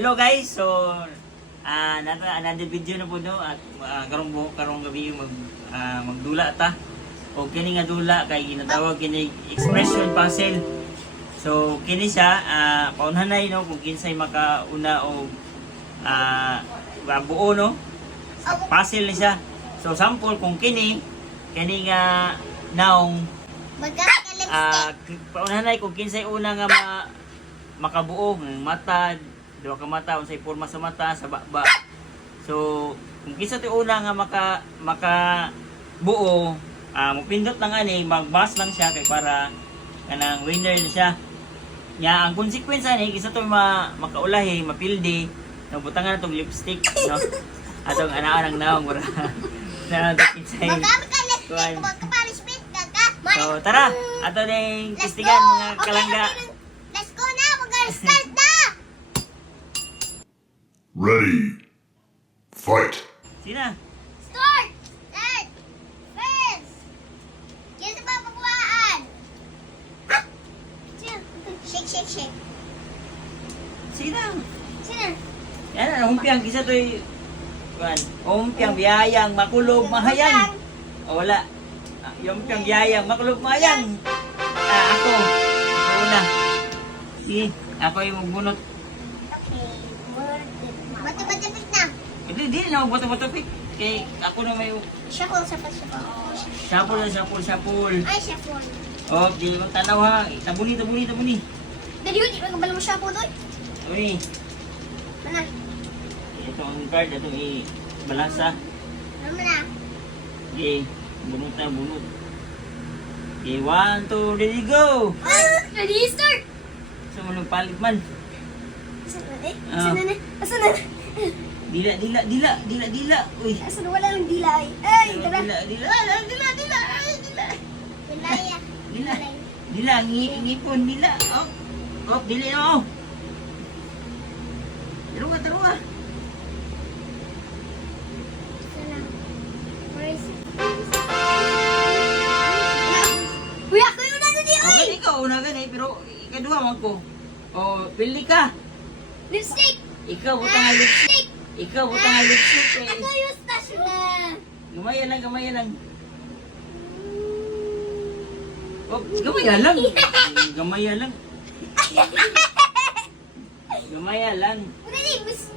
hello guys. So another video na po no at karong gabi magdula ta. O kini nga dula kay ginatawag kini expression puzzle. So kini siya paunhanay no kung kinsay makauna o buo no. Puzzle ni siya. So sample kung kini nga naong paunhanay kung kinsay una nga makabuo ng mata, duha ka mata, unsay porma sa mata, sa baba. So, kung kinsa ti una nga maka buo, mupindot lang ani, magbas lang siya kay para kanang winner na siya. Nya ang konsekwensya ni kinsa to makaulahi, mapildi, nabutangan natong lipstick, no. Atong anaan ang naong mura. Na kinsay. So, tara, ato ning kistigan mga kalangga. Let's go na, mag-start na! Ready. Fight. Sina? Start! Start! First! Yan sa papakuhaan! Shake, shake, shake. Sina? Sino? Yan, humpiang kisa to'y humpiang biyayang makulog mahayang. O wala. Yung humpiang biyayang makulog mahayang. Ako. Ako una. Sige, ako yung magbunot. Okay. Bato-bato-pit na. Hindi na ako bato-bato-pit. Kaya ako na may Shuffle, shuffle, shuffle. sapul. Ay, shuffle. Okay, magtanaw ha. Tabuni. Dali yun, di ba kabalo mo shuffle doon? Uy, Mana? ito ang card. Ito balasa. Ano mo na? Okay, bunot. Okay, 1, 2, ready, go! Ready, start! So, palit man. Asan na eh? Ah. Asan na? Dila. Uy. Asan na wala ng dila ay? Ay, tara. Dila. Ay, dila. Wilaya. Dila, ngipon, dila. Oh, dili na, oh. Taruha. Where is it? Uy, ako yung nasa di, uy! Okay, ikaw una gani, pero ikaduha man ko. Oh, pili ka. Lipstick! Ikaw butang nga lipstick. Eh. Ako yung stash na! Gamaya lang. Oh, gamaya lang. Gamaya lang.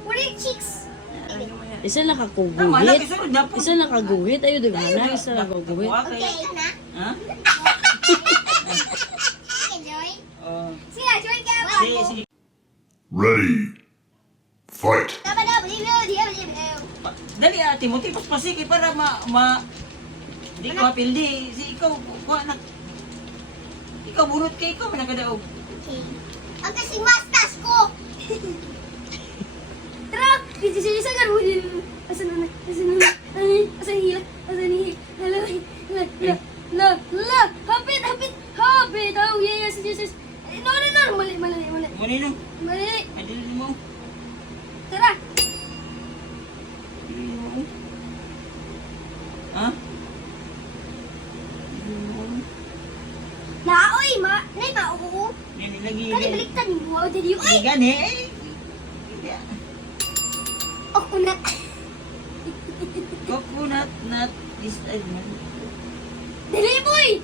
What are your cheeks? Gamaya. Isa Tama, nakaguhit. nakisunod na po. Isa nakaguhit. Ayaw, di ba na? Isa nakaguhit. Okay, ito na. Ha? Okay, join. Oh. Sige, join ka ba? Si. Ready. Fight. Dali Timothy, paspasiki para di ko mapildi. Si ikaw, ikaw bunot kay ikaw, managadaog. Okay. Ang kasing mustache ko! Tara! Isa nga mo din. Asan na? Asan hila? La! Hapit! Oh, yes. No. Mali. Muni no? Mali. Ay, dili mo. Tara! Dili mo. Ha? Naoy! Nay, mauo. Dili lagi. Kali baliktad mo. Wow, dali. Uy! Gani. Coconut. Coconut nut this Dali, boy!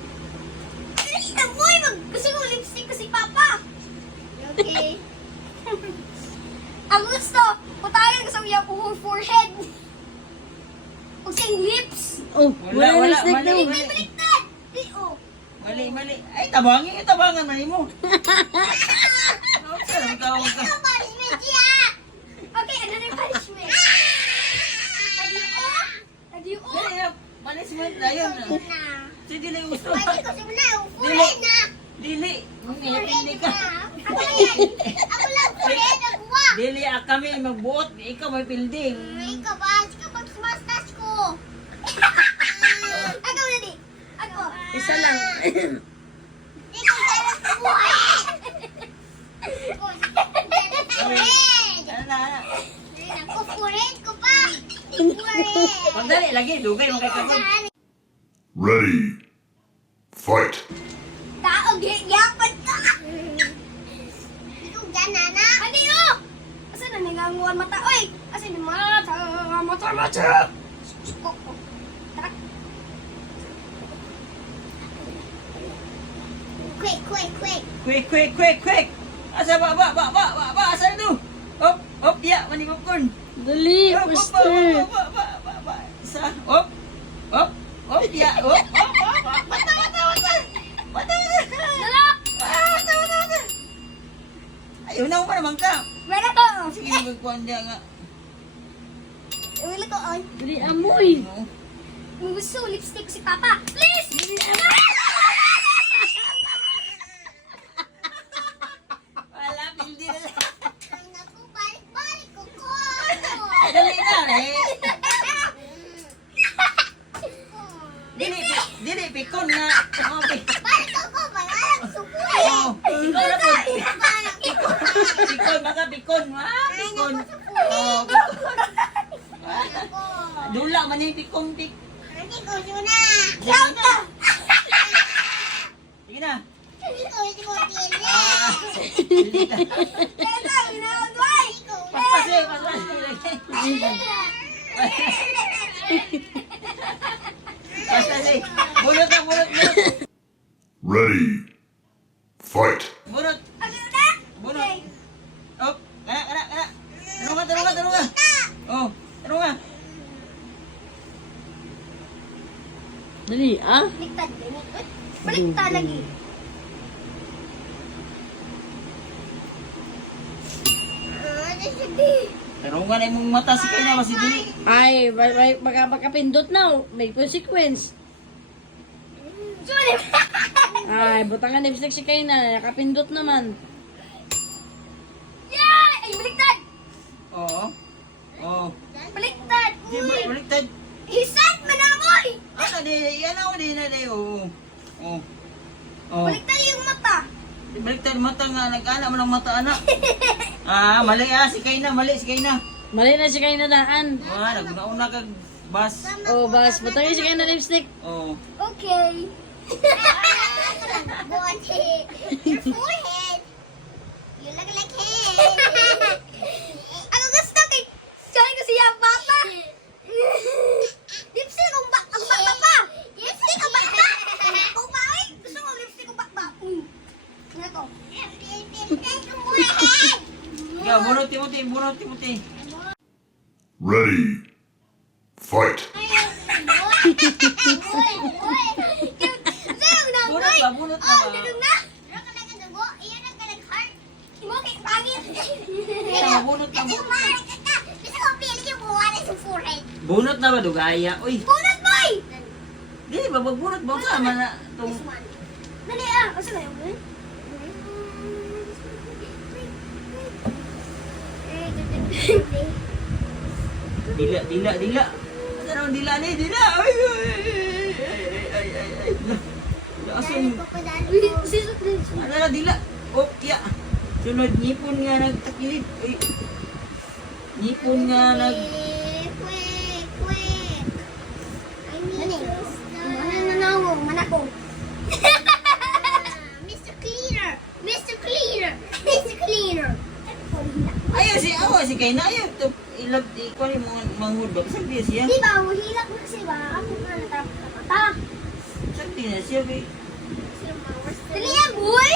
Dali na, boy! Gusto ko lipstick kasi papa. Okay. Ang gusto, putayan ko sa iya ko forehead. O sa lips. Oh, Wala, wala na stick mali. daw. Ay, baliktad! Di, oh. Mali. Ay, tabangan man mo. Saan tawag ka? Ano punishment siya? Okay, ano na yung punishment? Adiyo, Dali na, punishment na yun. Sige na yung gusto. Pwede ko simula, forehead na. Dili. Forehead Pili ka. na. Ako na yan. Ako lang forehead, nagwa. Dili, kami magbuot. Ikaw may building. Ikaw ba? Ikaw ba mustache ko? Ako na di. Ako. Isa lang. Ikaw dala sa buhay. Forehead. Ano na? Ako, forehead ko pa. Forehead. Pagdali, lagi. Dugay mo kay kapag. Ready. Fight. Taong yapat ka. Ikaw gana na. Ano yun? Asan na ang one mata. Oy! Asan yung mata? Mata! Oh, oh. Tara. Quick. Asa ba? Asa ito? Hop, ya, mani popcorn. Dali, Hop, Mister. Isa, hop, ya, hop. Mata. Dala! Ayaw na mo naman ka. Wala ko! Sige, magkuhan niya nga. Wala ko, oy. Dali, amoy. Ano? Gusto, lipstick si Papa. Please! Wala, hindi na lang. Naku, balik ko ko. Dali na, eh. Dili, pikon na. Okay. Balik ko, balik sukuy. Oh, ikaw na po. Pikon, ha? Pikon. Oh, pikon. Dula man yung pikon. Hindi ko suna. Count ka. Sige na. Hindi ko tili. Dili na. Kaya ginagawa. Paspasi. Paspasi. Bunot. Ready. Fight. Bunot. Ano na? Bunot. Oh, kana. Tarong ka. Oh, tarong ka. Dali, ah. Baliktad lagi. Tarong ka na imong mata si kaya na kasi dili. Ay, makapindot na. Oh. May consequence. Ay, butangan lipstick si kayo na. Nakapindot naman. Yay! Ay, baliktad! Oo. Oh. Baliktad! Di Uy! baliktad. Hisat! Manamoy! Asa di yan ako di na di. Oo. Oh. Baliktad yung mata! Baliktad mata nga nag-ana man ang mata anak. Mali si Kayna, si Kayna. Mali na si kayo na daan. Naguna-una kag bus. Oh, bas. Butangan si kayo na lipstick. Oh. Okay. Your forehead. You look like him. Ako gusto kay... Kaya ko siya, Papa. Lipstick ang bata pa. Lipstick ang bata. Kung bakit gusto mo lipstick ang bata. Ano to? Ikaw, bunot Timothy. Ready. Fight. Bunot na Oh, ba? dadong na. Raka na ka dugo. Iyan ang kalag-heart. Imo kay pangit. Bunot na. Gusto ko pili yung buwan sa forehead. Bunot na ba dugaya? Uy, Bunot, boy! di ba magbunot ba sa man na tong Dali ah. Asa na yung boy? dila. Ano ang dila ni? Dila. Ay. Asan? Ano na dila? Oh, ya. Sunod ngipon nga nagtakilid. Uy. Ngipon nga nag Manako. Mr. Cleaner. Ayaw si Kayna ayaw to ilab di ko ni mga manghud ba sabi siya. Di ba, mahilak na siya ba? Ako na natapos na mata. Sabi na siya be. Dali yan, boy!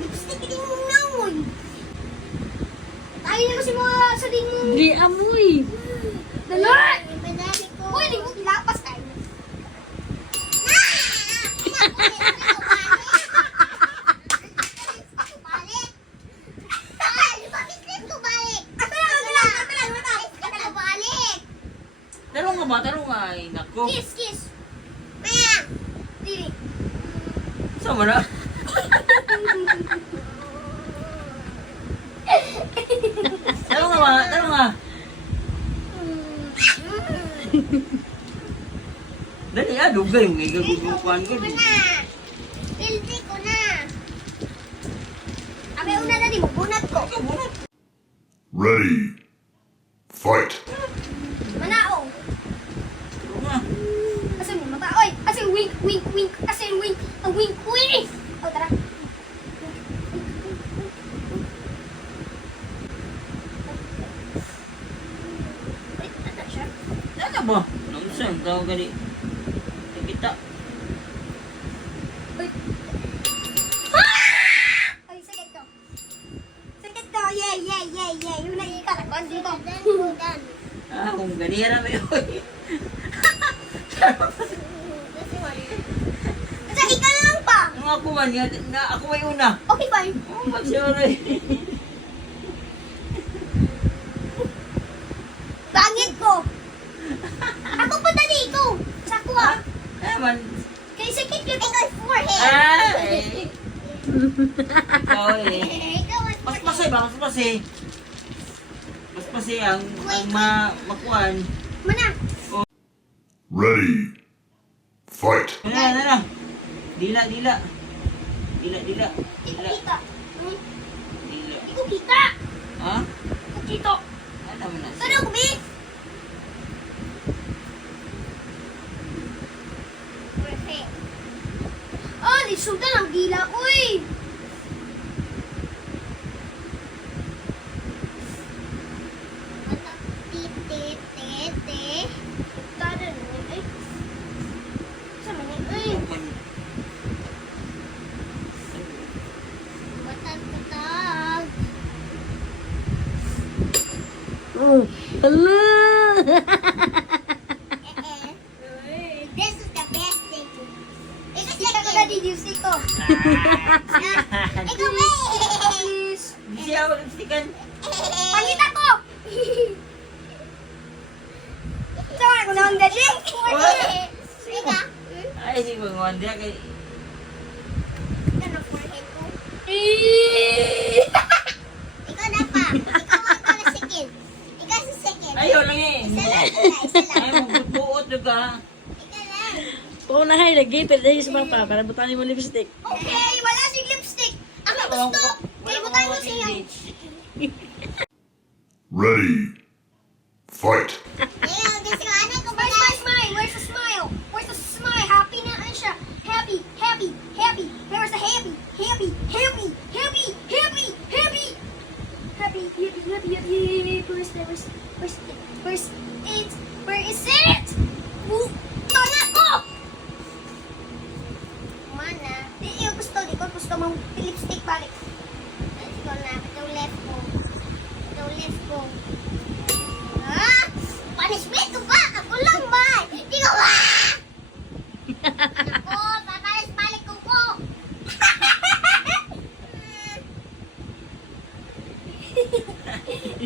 Lipstick din mo namoy. Tayo naman si mga saling mo. Dali, amoy. Dali! Boy, di mo tilapas tayo. Tarong nga ay nako. Kiss! Maya! Dili. Sama na. Tarong nga. Dali dugay mo gigugupan ko. Pilti ko na. Abi, una na di mo. Bunat ko. Ready. Fight. Manao. Tarong nga. Asan yung mata? Oy! Asan wink? Asan wink? Ang wink! Oh, tara. Mao gani. Kita. Ay, sakit to. Sakit to. Yay, yay, yay, yay. Yung naikat ako dito. Ah, kung ganira may oy. Sa ikaw lang pa. Ang ako man, nga ako may una. Okay, fine. Oh, magsiyoray. Bangit ko. Ako pa dali ikaw. Sa kuha. Eh man. Kay sakit yung ikaw forehead. Ah, eh. Ikaw eh. Ikaw ang Mas forehead. pasay ba? Mas pasay. Mas pasay ang makuan. Mana? Ready. Fight. Na. Dila. Dila. Ikaw kita. Dila. Ikaw kita. Ha? Ikaw kita. Ano man na? Ano ko, be? Perfect. Oh, nisultan ang dila ko eh. Tada naman eh. Saan man yun? Ay, batag-batag. Oh, hala! This is the best thing. Ikaw ka na di-juicy ko. Ikaw ba? Please. Hindi siya ako lipstickan. Pangit ako! Saan ako naman galing? Sige. Ay, si Bangwan dia kay Ano forehead ko? Ikaw na pa. Ikaw ang second. Ikaw si second. ayaw lang eh. Isa lang. Ay, magbuot juga. Ikaw lang. Oo na hay, lagi. Pero dahil sa papa, para butanin mo lipstick. Okay, wala si lipstick. Ang gusto, kay butang mo siya. Ready. Fight. Ayaw, gusto ko. Ano ko ba? Where's my smile? Where's the smile? Where's the smile? Happy na ano siya. Happy, happy, happy. Where's the happy? Happy, happy, happy, happy, happy. Happy, happy, happy, happy. Where's it? Where is it? Tanga ko! Mana? Di ko gusto mong lipstick balik. Let's go na. Ito left ko. Ah! Punishment ko ba? Ako lang ba? Hindi ko ba? Ako, papalis balik ko ko.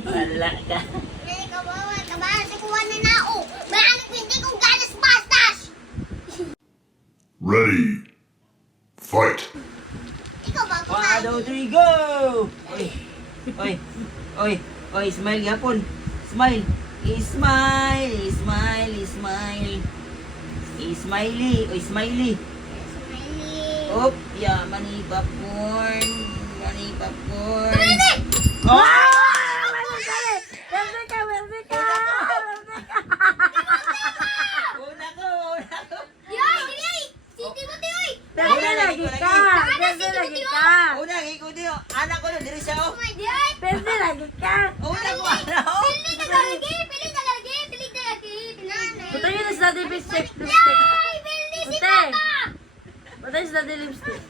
Wala ka. Hindi ko ba? Kabahan sa kuha na nao. Mahanap ko hindi kong ganas bastas. Ready. Fight. Ikaw ba? 1, 2, 3, go! Oy, smile gapon. Smile. Smile. Smiley. Oy, smiley. Smiley. Op, ya, mani popcorn. Tumili! Oh! Una ko. Yoy! Dili! Si Timothy, oy! Pwede lagi ka! Pwede lagi ka! Una, ikaw diyo. Anak ko na, diri siya oh. Oh my God! Pwede lagi ka! Una ko, anak oh. Pili ka galagi! Butayin na sa daddy lipstick. Yay! Pili si Butay! Papa! Butayin sa daddy lipstick.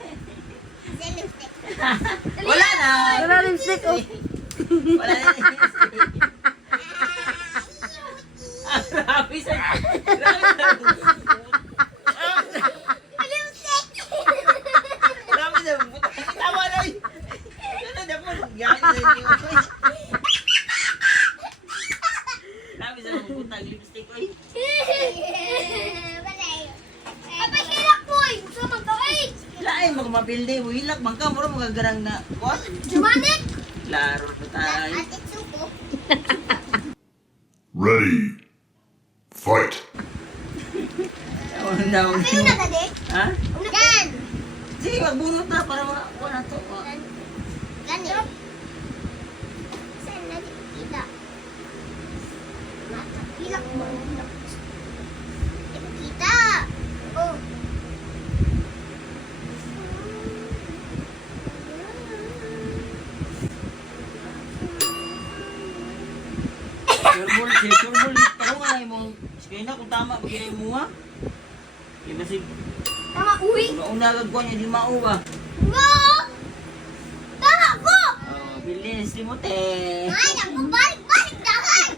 Wala na. Wala lipstick. Oh. Wala na. Grabe sa... Grabe sa... Tama na eh. Ano na po? Gawin na hindi ko. Grabe sa butang lipstick ko eh. Apa hilak boy? Gusto mo to ay? Lain magmapilde mo. Hilak man ka. Mura magagarang na... What? Jumanik! Laro pa tayo. Atit suko. Ready. Fight. Ano Kayo na gade? Ha? Dan! Sige, magbunot na para wala to. Gani. Saan na kita? Mata. Hilak mo. Hilak. Ito kita. Oh. Turbol. Ako nga imong sige na kung tama pagkira mo ha. Di ba si Tama, uy. una gagawin niya di mauwa. No! Tama ko! Oh, bilis si Mote. Ay, naku, balik dahan!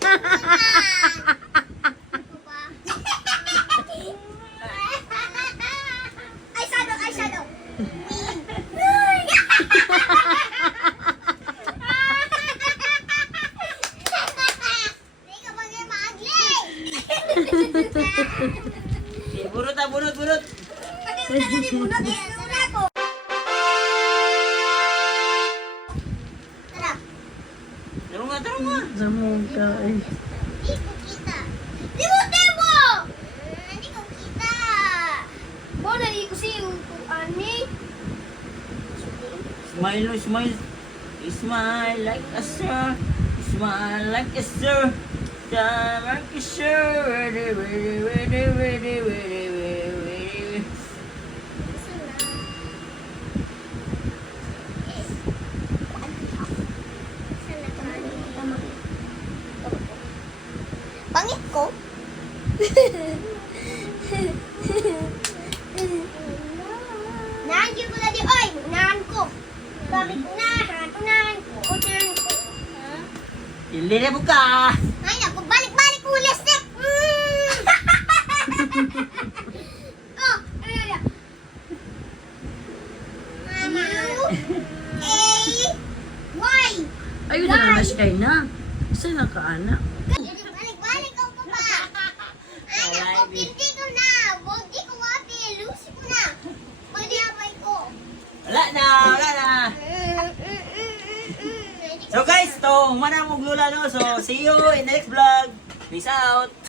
Ay, shadow. Hindi ka bagay maagli! Burot. Pati yung nana ni Bunot, eh, ano na ako? Tara. Taro nga. Zamog ka eh. Hindi ko kita. Demo! Hindi ko kita. Mo na ko si ani. Smile no, smile. Smile like a star. Smile like a star. Smile like a star. Ready. Pangit ko? Nandiyo ko na di, oy! Unahan ko! Bakit unahan ko? Ha? Ili na buka. Ay, naku, balik ulit, Step! Oh, ano yan? Mama. Y. Ayun na na siya na. Isa na ka, anak. Balik ang papa. Ay, naku, hindi ko na. Hindi ko wati. Lucy ko na. Pag-diapay ko. Wala na. So guys, to mana mo glula no. So see you in the next vlog. Peace out.